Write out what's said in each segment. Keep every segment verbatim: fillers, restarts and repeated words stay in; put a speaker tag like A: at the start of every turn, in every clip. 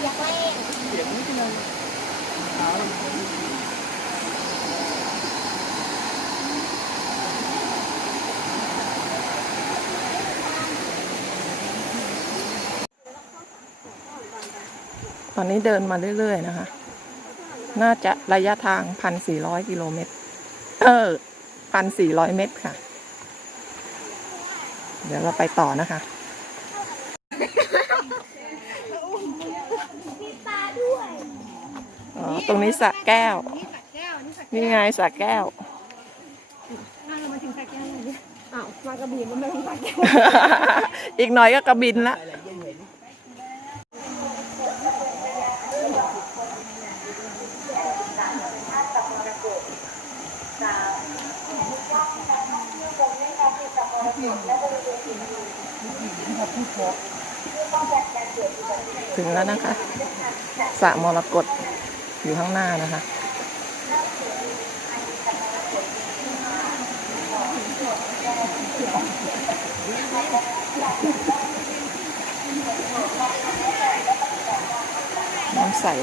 A: อยากเล่น
B: เสียงนิดนึงเท้า
C: ตอนนี้เดินมาเรื่อยๆนะคะน่าจะระยะทางพันสี่ร้อยกิโลเมตรเออพันสี่ร้อยเมตรค่ะเดี๋ยวเราไปต่อนะคะอ๋อตรงนี้สระแก้วนี่ไงสระแก้ว
A: มาถึงสระแก้วเลยอ้าวมากระบี่มันไม่ถึงสระแก้ว
C: อีกหน่อยก็กระบินละถึงแล้วนะคะสระมรกตอยู่ข้างหน้านะคะน้ำใส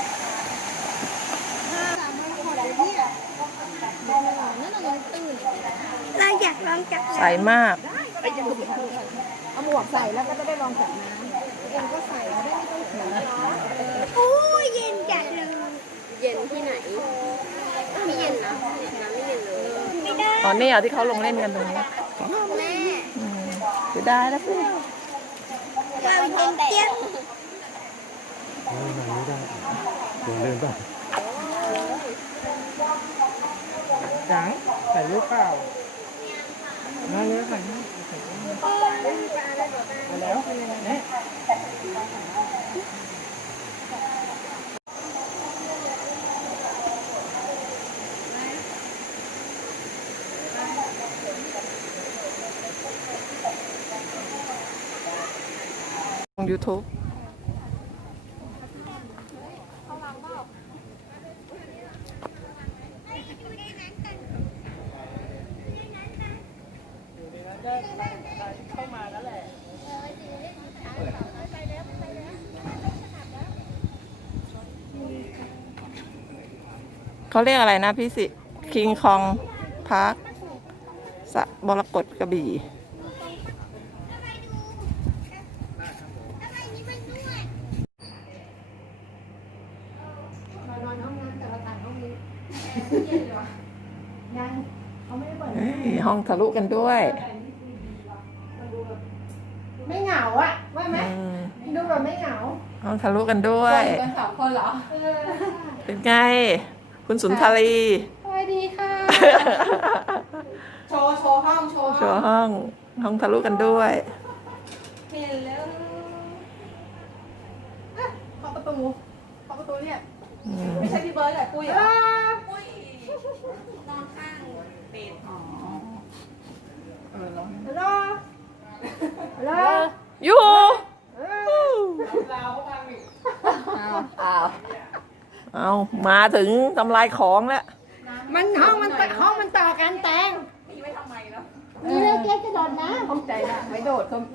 A: เราอยากลองจับ
C: ใสมาก
A: เอาหมวกใส่แล้วก็จะได้ลองจับน้ำเองก็ใส่ไม่ได้ไม่ต้องถือโอ้ยเย็นจัดเลย
D: เย็นที่ไหนไม่เย็นนะน้ำไม่เย็นเลย
A: ไม่ได้
C: ตอนนี้เอาที่เขาลงเล่นกันตรงนี้
A: แม่
C: จะได้แล้วพี่
A: เราเย็นเตี้ย
B: เออมันไม่ได้เดี๋ยวเล่นป่ะจังใส่รูปเปล่ามาเลยใส่มาแล้วเนี่ย
C: ลง ยูทูบ
B: เข้ามาแล้วแหละ
C: เขาเรียกอะไรนะพี่สิคิงคองพาร์คสระมรกตกระบี่ห้องทะลุกันด้วย
A: ไม่เหงาอ่ะว่าไหมดูแบบไม่เหงา
C: ห้องทะลุกันด้วย
A: กันสองคนเหรอ
C: เป็นไงคุณสุนทรี
A: สวัสดีค่ะโชว์โชว์ห้องโชว์
C: โชว์ห้องห้องทะลุกันด้วย
A: เห็นแล้วเคาะประตูเคาะประตูเนี่ยไม่ใช่พี่เบิร์ดแหละปุ้ยอ่ะปุ้ยนอนข้างเป็ดอ๋อฮัลโหลฮัลโหลฮัลโหล
C: ยูเอามาถึงทำลายของแล้ว
A: มันห้องมันห้องมันต่อกันแตงนี่ไว้ทำไมแล้วนี่เลิกแก้จะโดดน้ำห้องใจนะไม่โดด